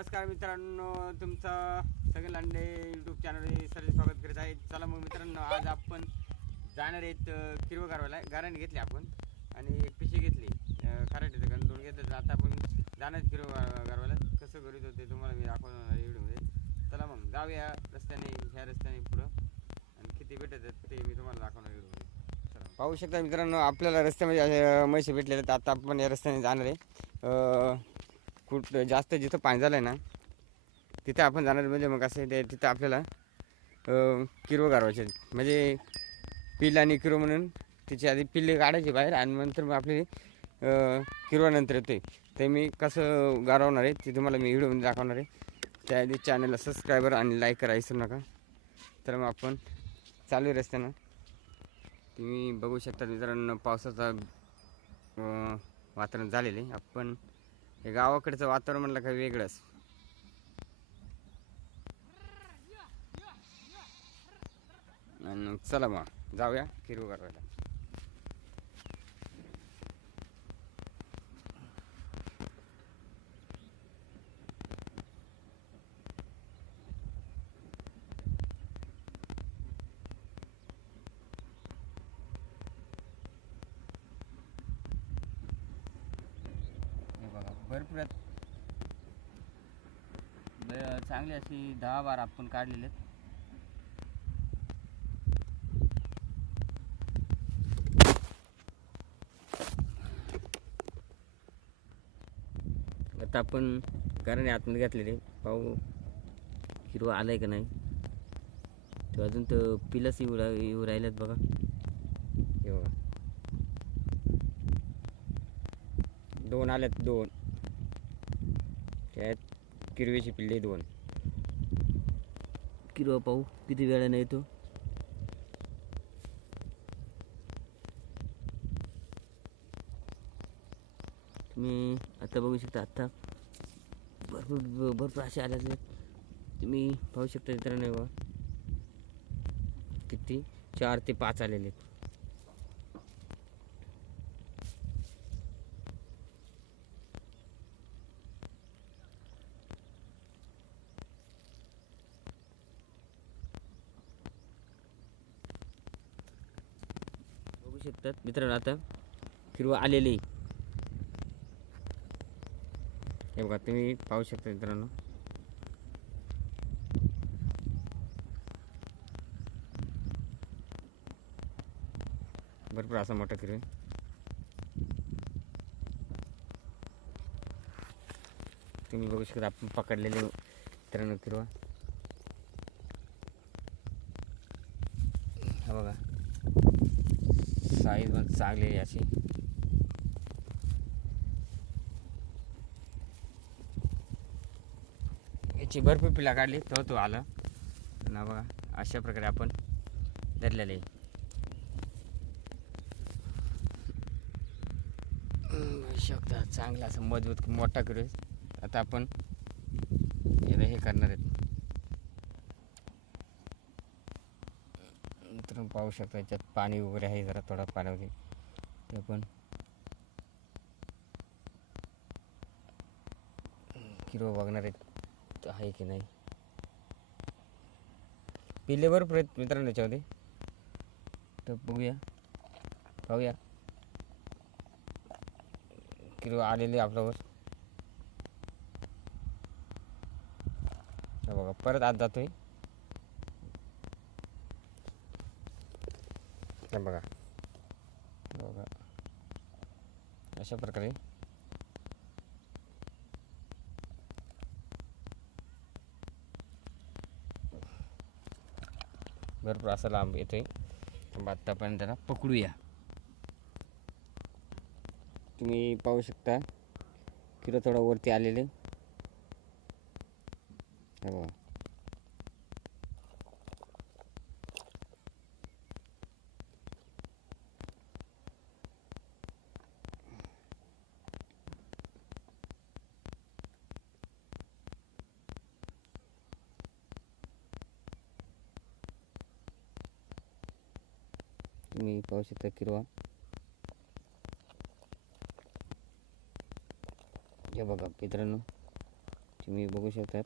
नमस्कार मित्रांनो तुमचं सगळे लांडे यूट्यूब चॅनल सर्व स्वागत करीत आहे. चला मग मित्रांनो आज आपण जाणार आहेत अं, किरव गारवायला गाराने घेतली आपण आणि एक पिशी घेतली. खराटीचं कारण दोन घेतलं. तर आता आपण जाणार आहेत किरव गारवायला कसं करीत होते तुम्हाला मी दाखवणार व्हिडिओमध्ये चला मग जाऊया रस्त्याने ह्या रस्त्याने पुढं. आणि किती भेटत ते मी तुम्हाला दाखवणार व्हिडिओमध्ये चला पाहू शकता मित्रांनो आपल्याला रस्त्यामध्ये असे म्हशी भेटले आहेत. आता आपण या रस्त्याने जाणार आहे. कुठं जास्त जिथं पाणी झालं आहे ना तिथे आपण जाणार म्हणजे मग असं ते तिथं आपल्याला किरवं किरव गारवायचे. म्हणजे पिल आणि किरव म्हणून तिची आधी पिल्ले काढायची बाहेर आणि नंतर मग आपली किरवानंतर येते ते मी कसं गारवणार आहे ते तुम्हाला मी व्हिडिओमध्ये दाखवणार आहे. त्याआधी चॅनलला सबस्क्रायबर आणि लाईक करा विसरू नका. तर मग आपण चालू आहे रस्त्यानं. तुम्ही बघू शकता मित्रांनो पावसाचा वातावरण झालेलं आहे. आपण हे गावाकडचं वातावरण म्हणलं काही वेगळंच. आणि चला मग जाऊया किरू करायला हे बघा भरपूर आहेत. चांगली अशी दहा बार आपण काढलेले आहेत. आता आपण कारण आतमध्ये घातलेले. पाहू हिरवा आलाय का नाही. तो अजून तर पिलस येऊ येऊ राहिल्यात बघा. हे बघा. दोन आल्यात दोन. त्यात किरवेची पिल्ले दोन. किरवा पाहू किती वेळाने येतो? तुम्ही आता बघू शकता आत्ता भरपूर भरपूर असे आले तुम्ही पाहू शकता मित्रांनो बघा. किती? चार ते पाच आलेले आहेत. बघू शकतात. मित्रांनो आता हिरवं आलेले हे बघा तुम्ही पाहू शकता मित्रांनो. भरपूर असा मोठा किरवे तुम्ही बघू शकता आपण पकडलेले मित्रांनो किरवा हा बघा साईज पण चांगली आहे याची. याची भरपूर पिला काढली तो तो आला. ना बघा अशा प्रकारे आपण धरलेले शकता चांगला असं मजबूत मोठा करू आता आपण याला हे करणार आहेत. तर पाहू शकता. याच्यात पाणी वगैरे आहे जरा थोडा पाण्यामध्ये. ते पण. किलो बघणार आहेत. आहे की नाही? पिल्ले प्रयत्न मित्रांनो याच्यामध्ये. तर बघूया. पाहूया. किलो आलेले आपल्यावर. बघा परत आत जातोय. हे बघा हे बघा अशा प्रकारे भरपूर असा लांब येतोय तर आत्तापर्यंत त्याला पकडूया तुम्ही पाहू शकता किलो थोडा वरती आलेले हे बघा तुम्ही पाहू शकता किरवा हे बघा मित्रांनो तुम्ही बघू शकतात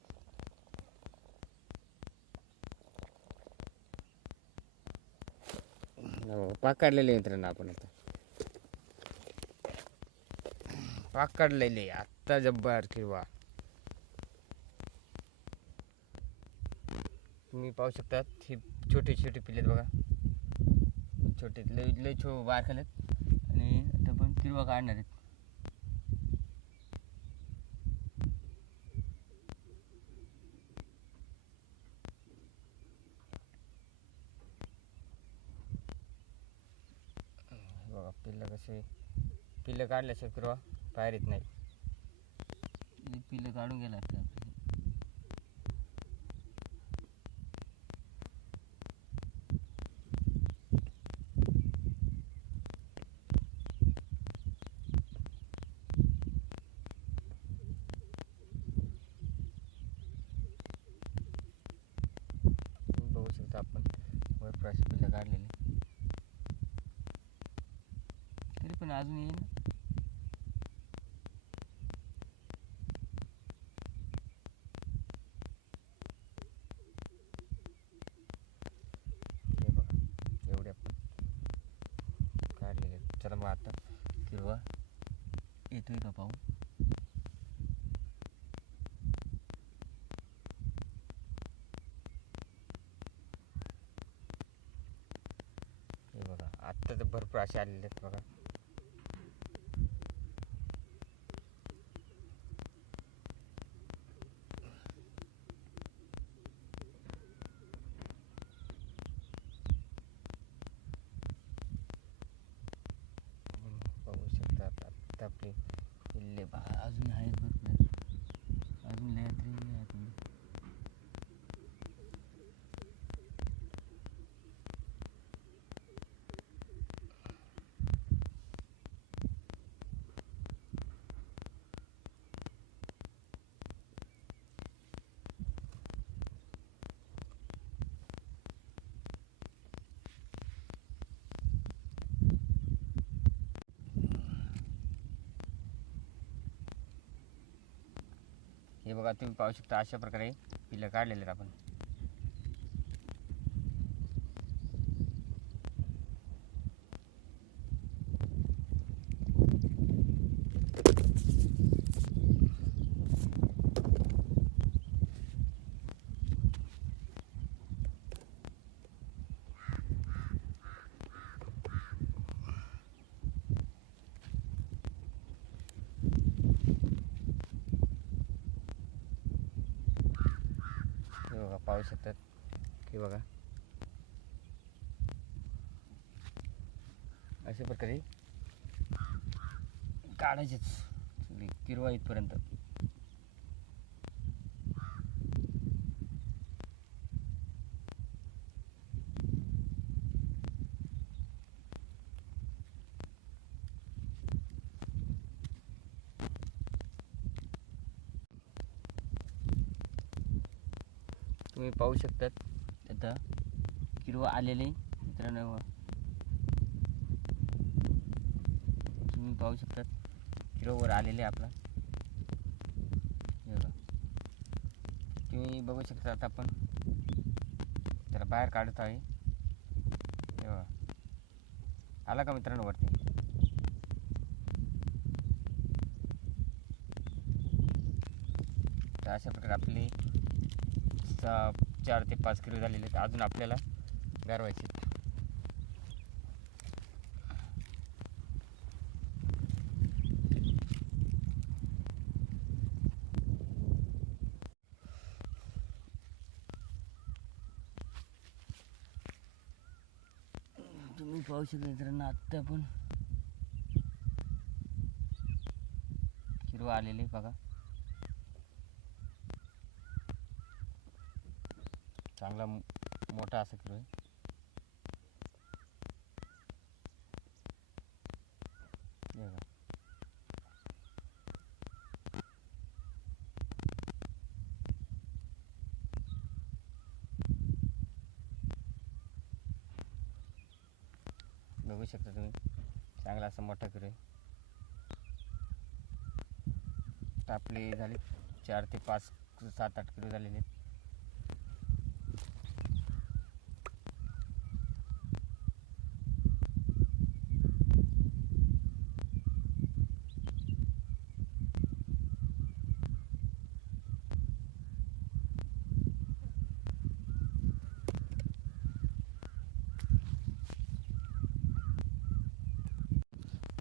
पाक काढलेले मित्रांनो आपण आता पाक काढलेले आत्ता जब्बार किरवा तुम्ही पाहू शकतात ही छोटे छोटे पिल्लेत बघा छोटे लय लय छो बाहेर आहेत. आणि आता पण किरवा काढणार आहेत. बघा पिल्लं कसे पिल्लं काढल्याशिवाय किरवा बाहेर येत नाही. पिल्लं काढून गेला आपल्या तुम्ही बघू शकता आपण भरपूर अशी पिल्लं काढलेली तरी अजून येईल? हे बघा एवढे आपण काढलेले. चला मग आता किंवा येतोय का पाहू? हे बघा आत्ता तर भरपूर असे आलेले आहेत बघा हम्म, बघू शकता आता आत्ता आपले बा अजून आहेत भरपूर अजून लय आहेत रे आतमध्ये. हे बघा तुम्ही पाहू शकता अशा प्रकारे पिलं काढलेले आहेत आपण हे बघा पाहू शकतात हे बघा. अशा प्रकारे काढायचेच. सगळी किरवा इथपर्यंत. तुम्ही पाहू शकतात. आता किरवा आलेले मित्रांनो. तुम्ही पाहू शकतात. किरोवर आलेले आपला. तुम्ही बघू शकता आता आपण. त्याला बाहेर काढत आहे. तेव्हा आला का मित्रांनो वरती? तर अशा प्रकारे आपली सहा चार ते पाच किलो झालेले आहेत. अजून आपल्याला गारवायचे तुम्ही पाहू शकता मित्रांनो आत्ता पण हिरवा आलेले बघा. चांगला मोठा असा किलो आहे. बघू. शकता तुम्ही चांगला असा मोठा किलो आहे. आपले झाले चार ते पाच सात आठ किलो झालेले आहेत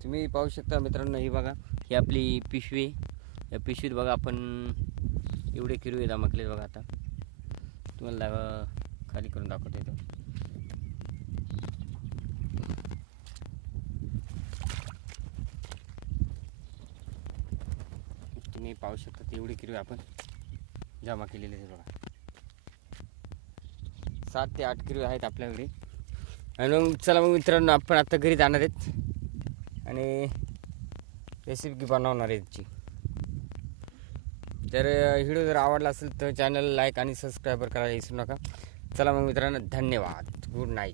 तुम्ही पाहू शकता मित्रांनो ही बघा ही आपली पिशवी. आहे. या पिशवीत बघा आपण एवढे किरवे दामकले बघा आता. तुम्हाला दाखवा- खाली करून दाखवतो इथं. तुम्ही पाहू शकता ते एवढे किरवे आपण जमा केलेले आहेत बघा. सात ते आठ किरवे आहेत आपल्याकडे. आणि मग चला मग मित्रांनो आपण आता घरी जाणार आहेत. आणि रेसिपी बनवणार आहे याची तर व्हिडिओ जर आवडला असेल तर चॅनल लाईक आणि सबस्क्राईबर करायला विसरू नका. चला मग मित्रांनो धन्यवाद. Good night